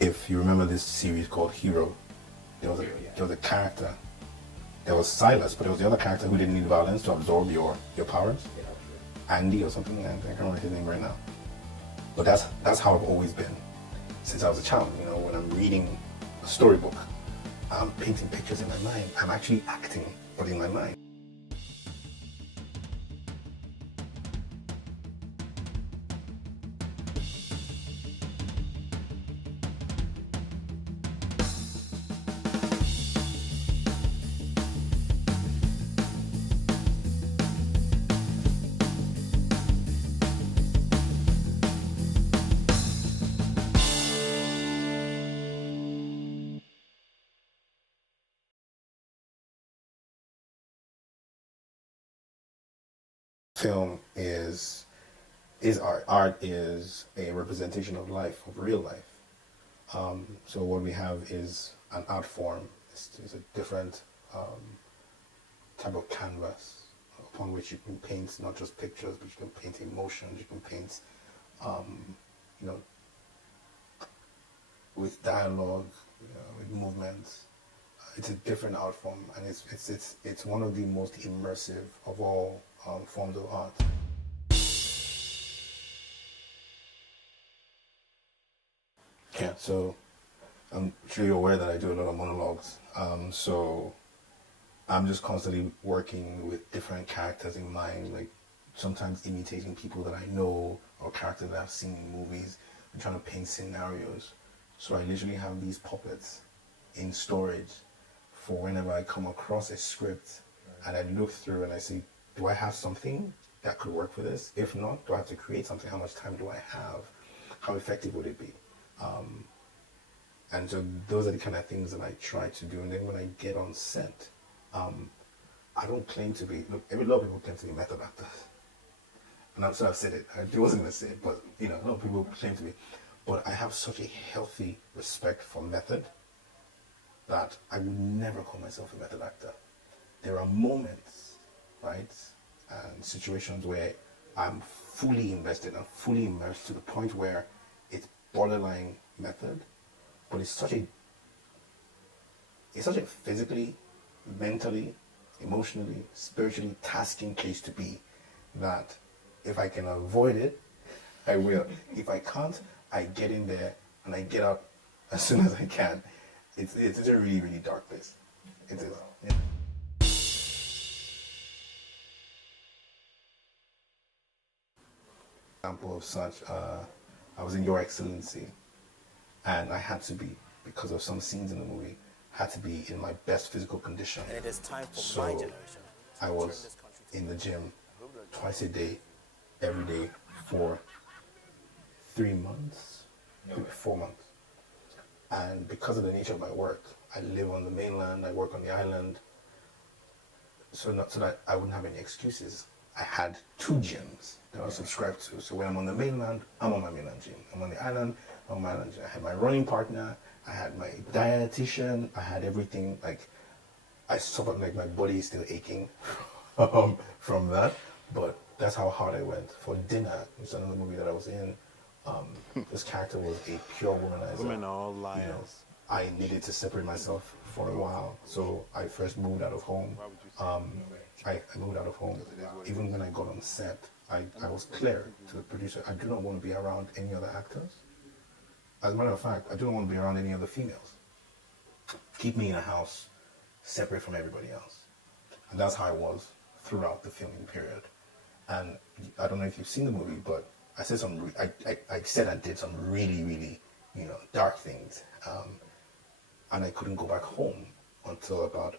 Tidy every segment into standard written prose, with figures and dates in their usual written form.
if you remember this series called Hero, there was a character. There was Silas, but there was the other character who didn't need violence to absorb your powers. Andy or something. I can't remember his name right now. But that's how I've always been since I was a child. You know, when I'm reading a storybook, I'm painting pictures in my mind. I'm actually acting, but in my mind. Film is art. Art is a representation of life, of real life. So what we have is an art form. It's a different type of canvas upon which you can paint not just pictures, but you can paint emotions. You can paint, you know, with dialogue, with movements. It's a different art form, and it's one of the most immersive of all forms of art. Yeah, so I'm sure you're aware that I do a lot of monologues. So I'm just constantly working with different characters in mind, like sometimes imitating people that I know or characters that I've seen in movies. I'm trying to paint scenarios. So I literally have these puppets in storage for whenever I come across a script and I look through and I say, do I have something that could work for this? If not, do I have to create something? How much time do I have? How effective would it be? And so those are the kind of things that I try to do. And then when I get on set, I don't claim to be, look, a lot of people claim to be method actors. And I'm sorry I've said it. I wasn't going to say it, but a lot of people claim to be. But I have such a healthy respect for method that I would never call myself a method actor. There are moments, right, and situations where I'm fully invested and fully immersed to the point where it's borderline method, but it's such a physically, mentally, emotionally, spiritually tasking place to be that if I can avoid it, I will. If I can't, I get in there and I get out as soon as I can. It's a really, really dark place. It is. Yeah. Example of such, I was in Your Excellency, and I had to be, because of some scenes in the movie, had to be in my best physical condition. And it is time for my generation. I was in the gym twice a day, every day for 3 months, maybe 4 months. And because of the nature of my work, I live on the mainland, I work on the island, so that I wouldn't have any excuses. I had 2 gyms that I was subscribed to. So when I'm on the mainland, I'm on my mainland gym. I'm on the island, I'm on my island gym. I had my running partner, I had my dietitian, I had everything. Like, I suffered, like my body is still aching from that. But that's how hard I went. For Dinner, it's another movie that I was in. This character was a pure womanizer. Women are all liars. I needed to separate myself for a while, so I first moved out of home. I moved out of home. Even when I got on set, I was clear to the producer, I do not want to be around any other actors. As a matter of fact, I do not want to be around any other females. Keep me in a house, separate from everybody else. And that's how I was throughout the filming period. And I don't know if you've seen the movie, but I said I did some really, really, dark things. And I couldn't go back home until about,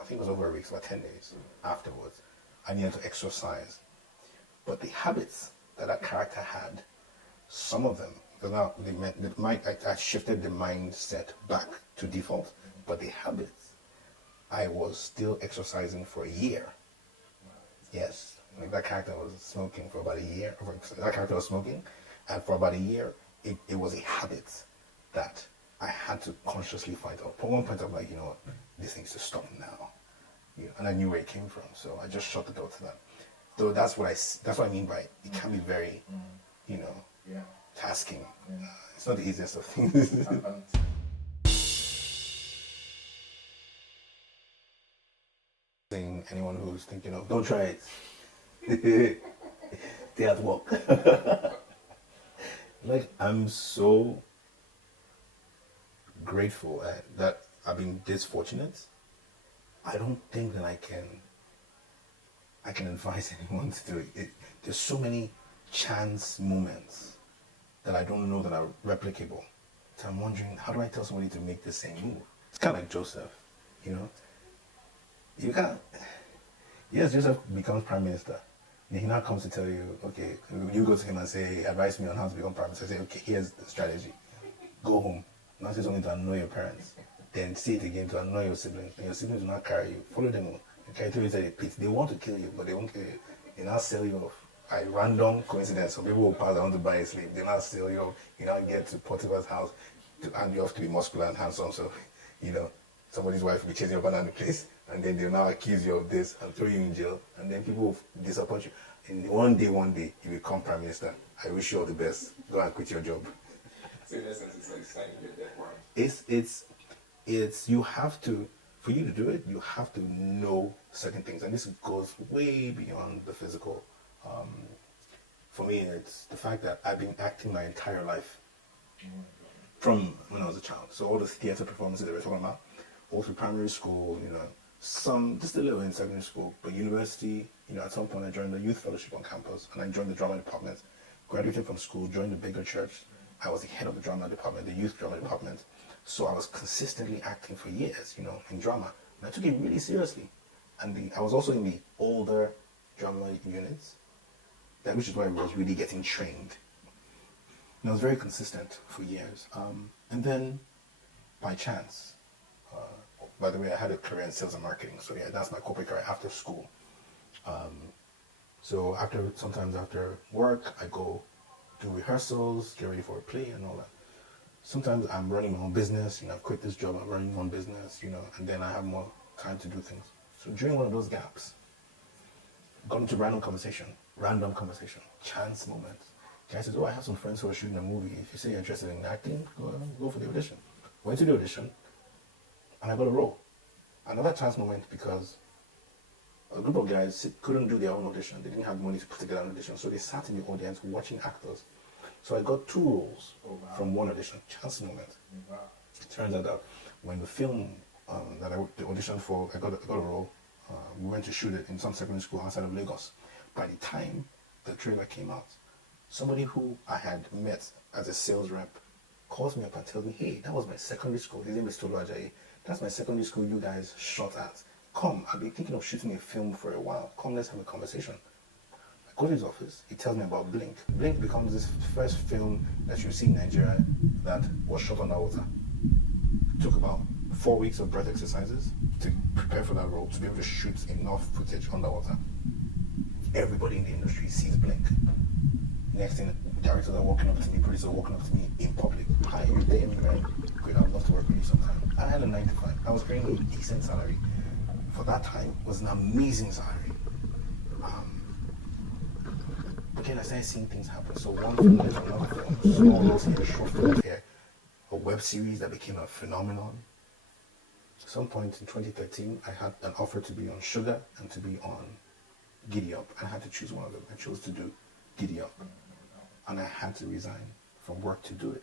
I think it was over a week, about 10 days afterwards. I needed to exercise. But the habits that character had, some of them, because now I shifted the mindset back to default, but the habits, I was still exercising for a year. Yes, like that character was smoking for about a year. That character was smoking, and for about a year, it was a habit that I had to consciously fight out. At one point, I'm like, you know what, this needs to stop now. And I knew where it came from, so I just shut the door to that. So that's what I mean by it can be very, tasking. It's not the easiest of things. Anyone who's thinking of, don't try it. Stay at work. Like, I'm so grateful that I've been this fortunate. I don't think that I can advise anyone to do it. There's so many chance moments that I don't know that are replicable. So I'm wondering, how do I tell somebody to make the same move? It's kind of like Joseph, you know? You can't. Yes, Joseph becomes prime minister. And he now comes to tell you, okay, you go to him and say, advise me on how to become prime minister. Say, okay, here's the strategy. Go home. Now say something to annoy your parents. Then say it again to annoy your siblings. And your siblings will not carry you. Follow them. They carry you inside a pit. They want to kill you, but they won't kill you. They now sell you off. A random coincidence. Some people will pass on to buy a slave. They now sell you off. You now get to Potiphar's house to hand you off to be muscular and handsome. So, you know, somebody's wife will be chasing you up and down the place. And then they'll now accuse you of this and throw you in jail. And then people will disappoint you. And one day, you become prime minister. I wish you all the best. Go and quit your job. So in essence, it's like signing your death warrant. It's you have to, for you to do it, you have to know certain things. And this goes way beyond the physical. For me, it's the fact that I've been acting my entire life from when I was a child. So all the theater performances that we're talking about, all through primary school, you know, some just a little in secondary school, but university, you know, at some point I joined the youth fellowship on campus and I joined the drama department. Graduated from school, joined the bigger church. I was the head of the drama department, the youth drama department. So I was consistently acting for years, you know, in drama. And I took it really seriously. And I was also in the older drama units, which is why I was really getting trained. And I was very consistent for years. And then, by chance, by the way, I had a career in sales and marketing. So yeah, that's my corporate career after school. So sometimes after work, I go do rehearsals, get ready for a play and all that. Sometimes I'm running my own business, you know, I've quit this job, I'm running my own business, you know, and then I have more time to do things. So during one of those gaps, got into random conversation, chance moment. Guy says, I have some friends who are shooting a movie. If you say you're interested in acting, go for the audition. Went to the audition, and I got a role. Another chance moment because a group of guys couldn't do their own audition. They didn't have money to put together an audition, so they sat in the audience watching actors. So I got 2 roles from one audition, chance moment. Wow. It turns out that when the film that I auditioned for, I got a role, we went to shoot it in some secondary school outside of Lagos. By the time the trailer came out, somebody who I had met as a sales rep calls me up and tells me, hey, that was my secondary school. His name is Tolu Ajayi. That's my secondary school you guys shot at. Come, I've been thinking of shooting a film for a while. Come, let's have a conversation. I go to his office. He tells me about Blink. Blink becomes this first film that you see in Nigeria that was shot underwater. It took about 4 weeks of breath exercises to prepare for that role, to be able to shoot enough footage underwater. Everybody in the industry sees Blink. Next thing, directors are walking up to me, producers are walking up to me in public. Hi, you're Deyemi, right? Great, I'd love to work with you sometime. I had a 9 to 5. I was earning a decent salary. For that time, it was an amazing salary. Again, I started seeing things happen. So one film led to another film, small roles here, short films here, a web series that became a phenomenon. At some point in 2013, I had an offer to be on Sugar and to be on Giddy Up. I had to choose one of them. I chose to do Giddy Up. And I had to resign from work to do it.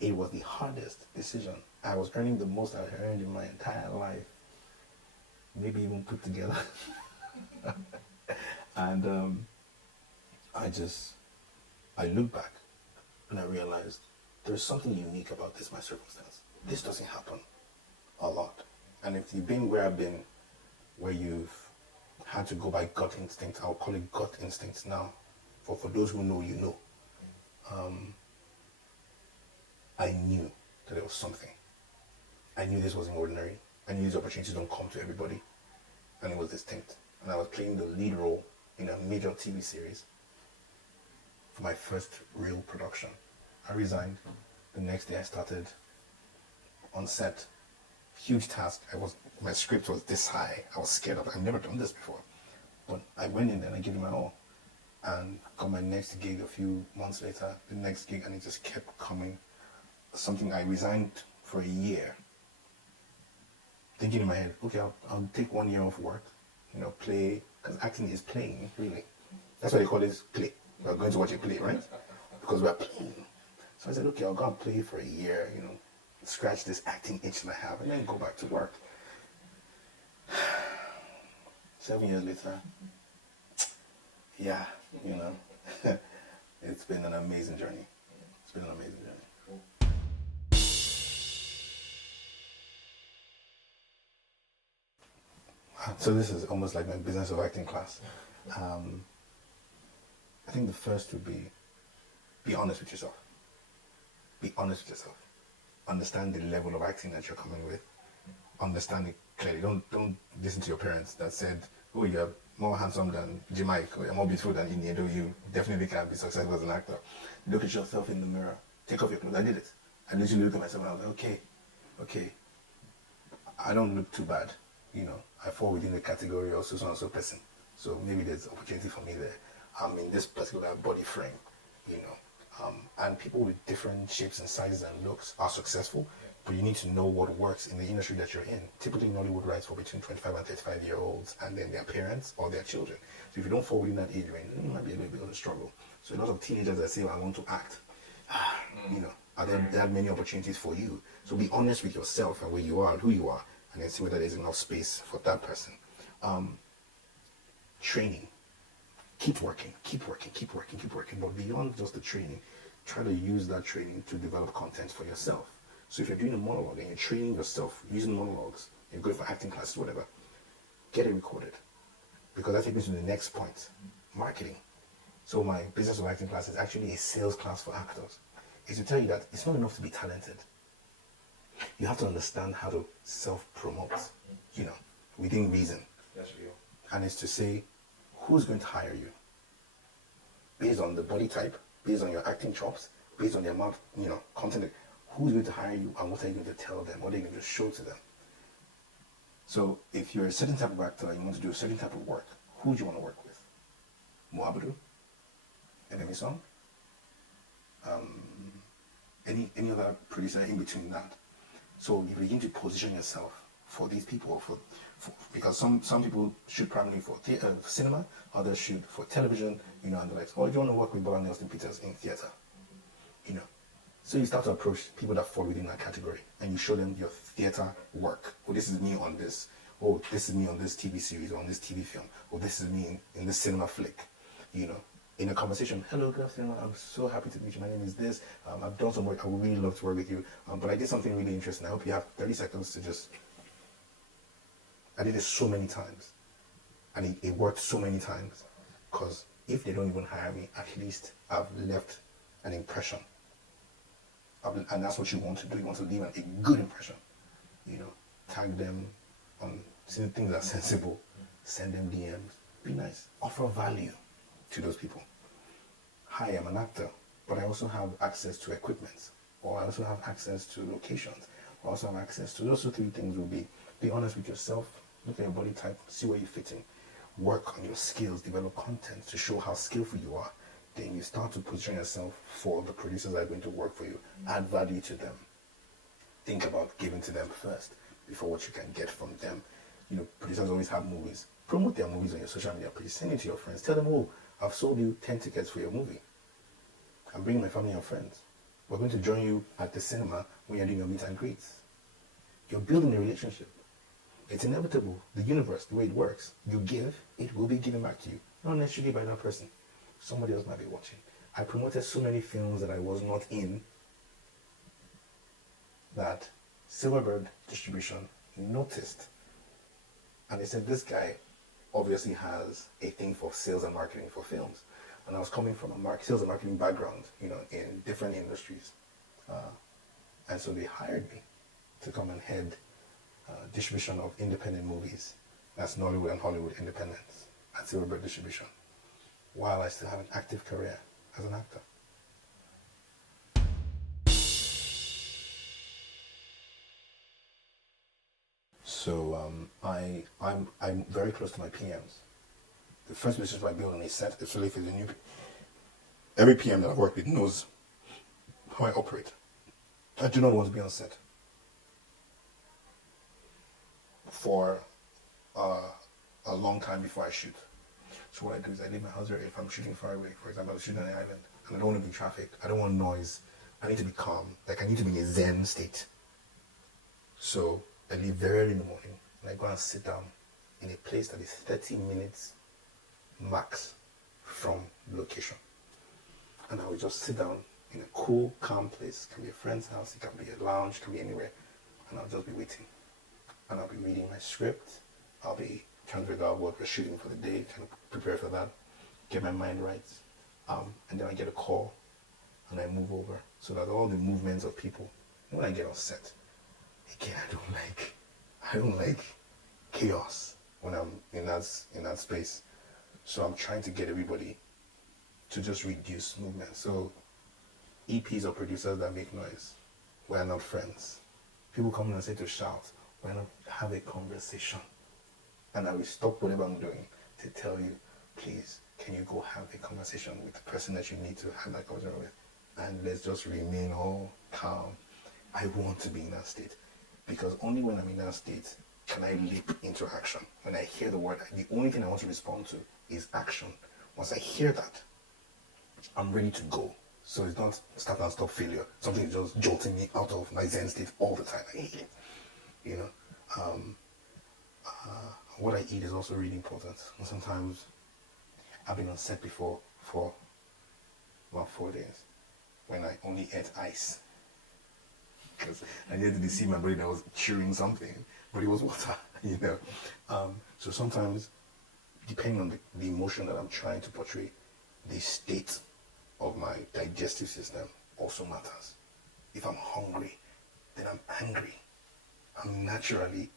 It was the hardest decision. I was earning the most I had earned in my entire life. Maybe even put together. And I look back and I realized there's something unique about this, my circumstance. This doesn't happen a lot. And if you've been where I've been, where you've had to go by gut instinct, I'll call it gut instinct now. For those who know, you know. I knew that there was something. I knew this wasn't ordinary. I knew these opportunities don't come to everybody. And it was distinct. And I was playing the lead role in a major TV series for my first real production. I resigned. The next day I started on set. Huge task. My script was this high. I was scared of it. I've never done this before. But I went in and I gave it my all. and got my next gig a few months later, the next gig, and it just kept coming. Something I resigned for a year, thinking in my head, okay, I'll take 1 year off work, play, because acting is playing, really. That's why they call it play. We're going to watch a play, right? Because we're playing. So I said, okay, I'll go and play for a year, scratch this acting itch that I have, and then go back to work. 7 years later, yeah, it's been an amazing journey. It's been an amazing journey. So this is almost like my business of acting class. I think the first would be honest with yourself. Be honest with yourself. Understand the level of acting that you're coming with. Understand it clearly. Don't listen to your parents that said, oh, you're more handsome than Jamaica, or you're more beautiful than Indian, though you definitely can be successful as an actor. Look at yourself in the mirror. Take off your clothes. I did it. I literally looked at myself and I was like, okay. I don't look too bad. I fall within the category of so and so person. So maybe there's opportunity for me there. I'm in this particular body frame, and people with different shapes and sizes and looks are successful, but you need to know what works in the industry that you're in. Typically, Nollywood writes for between 25 and 35-year-olds and then their parents or their children. So if you don't fall within that age range, then you might be a little bit of a struggle. So a lot of teenagers that say, well, I want to act, are there are many opportunities for you. So be honest with yourself and where you are and who you are, and then see whether there's enough space for that person. Training. Keep working, but beyond just the training, try to use that training to develop content for yourself. So if you're doing a monologue and you're training yourself using monologues, you're going for acting classes, whatever, get it recorded. Because that takes me to the next point, marketing. So my business of acting class is actually a sales class for actors. It's to tell you that it's not enough to be talented. You have to understand how to self-promote, within reason. That's real. And it's to say, who's going to hire you? Based on the body type, based on your acting chops, based on the amount, content, who's going to hire you and what are you going to tell them? What are you going to show to them? So if you're a certain type of actor and you want to do a certain type of work, who do you want to work with? Moabudu? Deyemi Song? Any other producer in between that? So you begin to position yourself for these people, because some people shoot primarily for cinema, others shoot for television, and the likes. Or do you want to work with Bola Nelson Peters in theater? So you start to approach people that fall within that category, and you show them your theater work. Oh, this is me on this. Oh, this is me on this TV series or on this TV film. Or this is me in this cinema flick. In a conversation, hello, good afternoon, I'm so happy to meet you. My name is this. I've done some work. I would really love to work with you. But I did something really interesting. I hope you have 30 seconds to just... I did it so many times. And it worked so many times. Because if they don't even hire me, at least I've left an impression. And that's what you want to do. You want to leave a good impression. Tag them on things that are sensible. Send them DMs. Be nice. Offer value to those people. Hi, I'm an actor, but I also have access to equipment, or I also have access to locations, or I also have access to those 2 3 things. Will be honest with yourself, look at your body type, see where you fit in, work on your skills, develop content to show how skillful you are. Then you start to position yourself for the producers that are going to work for you. Add value to them. Think about giving to them first before what you can get from them. Producers always have movies. Promote their movies on your social media page. Send it to your friends. Tell them, oh, I've sold you 10 tickets for your movie. I'm bringing my family and friends. We're going to join you at the cinema when you're doing your meet and greets. You're building a relationship. It's inevitable. The universe, the way it works, you give, it will be given back to you. Not necessarily by that person. Somebody else might be watching. I promoted so many films that I was not in that Silverbird Distribution noticed. And they said, this guy obviously has a thing for sales and marketing for films. And I was coming from a sales and marketing background, in different industries. And so they hired me to come and head distribution of independent movies. That's Nollywood and Hollywood independence at Silverbird Distribution, while I still have an active career as an actor. So I'm very close to my PMs. the first relationship I build on a set, especially if it's a new. Every PM that I've worked with knows how I operate. I do not want to be on set for a long time before I shoot. So what I do is I leave my house there if I'm shooting far away. For example, I'm shooting on an island and I don't want to be traffic. I don't want noise. I need to be calm. Like I need to be in a zen state. So I leave very early in the morning and I go and sit down in a place that is 30 minutes max from location. And I will just sit down in a cool, calm place. It can be a friend's house, it can be a lounge, it can be anywhere. And I'll just be waiting. And I'll be reading my script. I'll be trying to figure out what we're shooting for the day, trying to prepare for that, get my mind right. And then I get a call and I move over. So that all the movements of people, when I get on set, again, I don't like chaos when I'm in that space. So I'm trying to get everybody to just reduce movement. So EPs or producers that make noise, we're not friends. People come in and say to shout, we're not have a conversation. And I will stop whatever I'm doing to tell you, please, can you go have a conversation with the person that you need to have that conversation with? And let's just remain all calm. I want to be in that state. Because only when I'm in that state can I leap into action. When I hear the word, the only thing I want to respond to is action. Once I hear that, I'm ready to go. So it's not start and stop failure. Something is just jolting me out of my zen state all the time. I hate it. You know, what I eat is also really important. And sometimes I've been on set before for about 4 days when I only ate ice. Because I needed to see my body that was chewing something, but it was water, you know. So sometimes, depending on the emotion that I'm trying to portray, the state of my digestive system also matters. If I'm hungry, then I'm angry. I'm naturally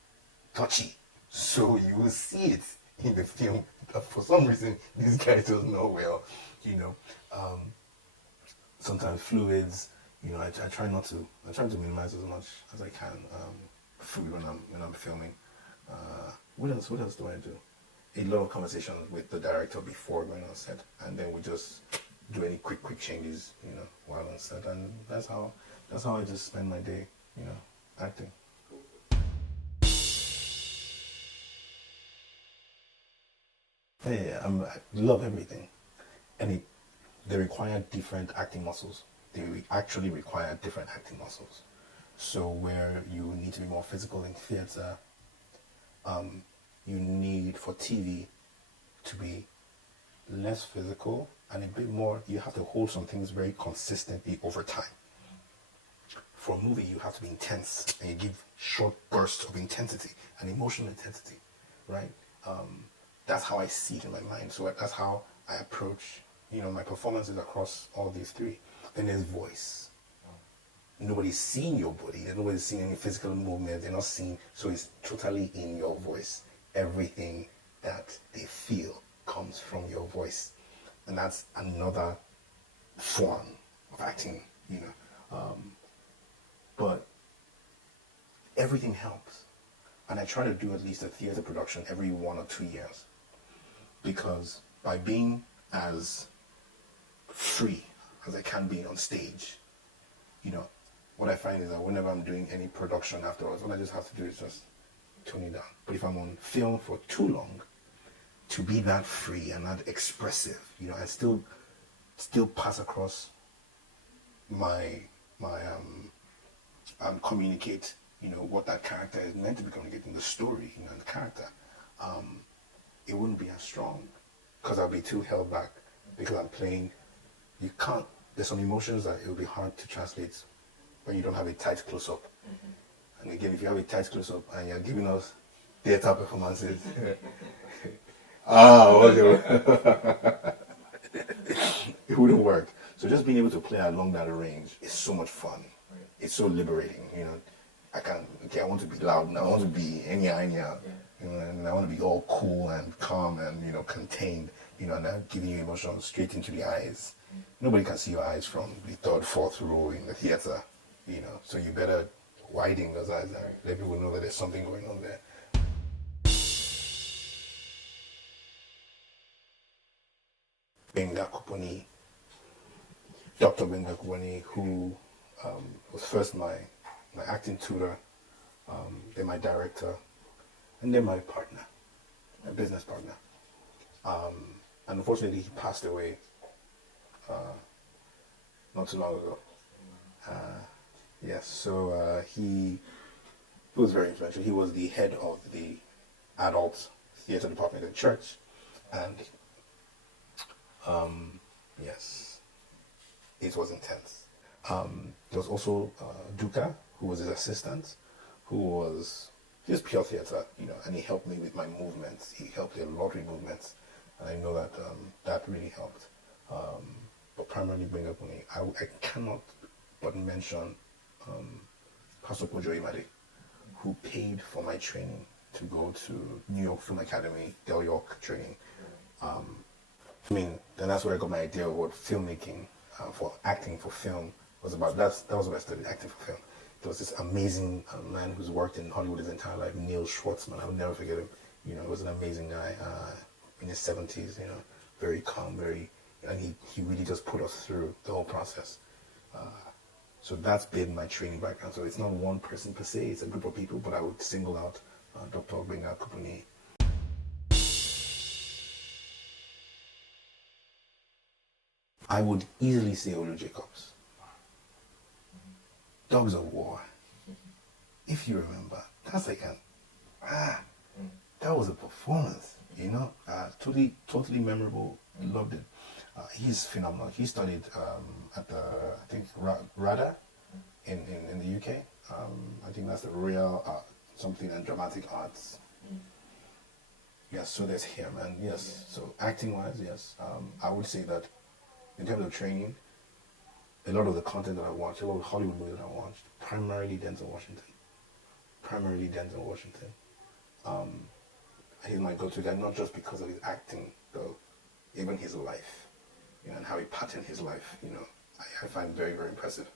touchy. So you will see it in the film that for some reason this guy doesn't know well, you know. Sometimes fluids, you know, I try to minimize as much as I can food when I'm filming. What else do I do? A lot of conversations with the director before going on set, and then we just do any quick changes, you know, while on set, and that's how I just spend my day, you know, acting. Yeah, I love everything, and they require different acting muscles. They actually require different acting muscles. So where you need to be more physical in theater, you need for TV to be less physical and a bit more. You have to hold some things very consistently over time. For a movie, you have to be intense and you give short bursts of intensity and emotional intensity, right? That's how I see it in my mind. So that's how I approach, you know, my performances across all these three. Then there's voice. Nobody's seeing your body. Nobody's seeing any physical movement. They're not seeing. So it's totally in your voice. Everything that they feel comes from your voice. And that's another form of acting, you know. But everything helps. And I try to do at least a theater production every 1 or 2 years. Because by being as free as I can be on stage, you know, what I find is that whenever I'm doing any production afterwards, what I just have to do is just tone it down. But if I'm on film for too long, to be that free and that expressive, you know, I still pass across my communicate, you know, what that character is meant to be communicating, the story, you know, the character, it wouldn't be as strong because I'll be too held back because I'm playing. You can't. There's some emotions that it will be hard to translate when you don't have a tight close-up. Mm-hmm. And again, if you have a tight close-up and you're giving us theater performances, it wouldn't work. So just being able to play along that range is so much fun. Right. It's so liberating. You know, I want to be loud and I want to be enya. Yeah. You know, and I want to be all cool and calm and, you know, contained. You know, and I'm giving you emotions straight into the eyes. Nobody can see your eyes from the third, fourth row in the theater, you know. So you better widen those eyes and let people know that there's something going on there. Benga Kuponi, Dr. Benga Kuponi, who was first my acting tutor, then my director, and then my partner, my business partner. And unfortunately, he passed away not too long ago. Yes, so he was very influential. He was the head of the adult theater department at the church, and yes, it was intense. There was also Duka, who was his assistant, who was just pure theater, and he helped me with my movements. He helped a lot with movements, and I know that that really helped. But primarily bring up money. I cannot but mention Pastor Pojo Imade, who paid for my training to go to New York Film Academy, Del York training. Then that's where I got my idea of what filmmaking for acting for film was about. That was what I studied, acting for film. There was this amazing man who's worked in Hollywood his entire life, Neil Schwartzman. I will never forget him. He was an amazing guy in his 70s. Very calm, and he really just put us through the whole process. So that's been my training background. So it's not one person per se; it's a group of people. But I would single out Dr. Benga Kuponi. I would easily say Olu Jacobs. Dogs of War. If you remember, that's like that was a performance, totally memorable. Loved it. He's phenomenal. He studied at the, I think, RADA in the UK. I think that's the Royal something and Dramatic Arts. Yes, so there's him, and yes, so acting-wise, yes, I would say that in terms of training, a lot of the content that I watched, a lot of Hollywood movies that I watched, primarily Denzel Washington. He's my go-to guy, not just because of his acting, though, even his life, and how he patterned his life, I find very, very impressive.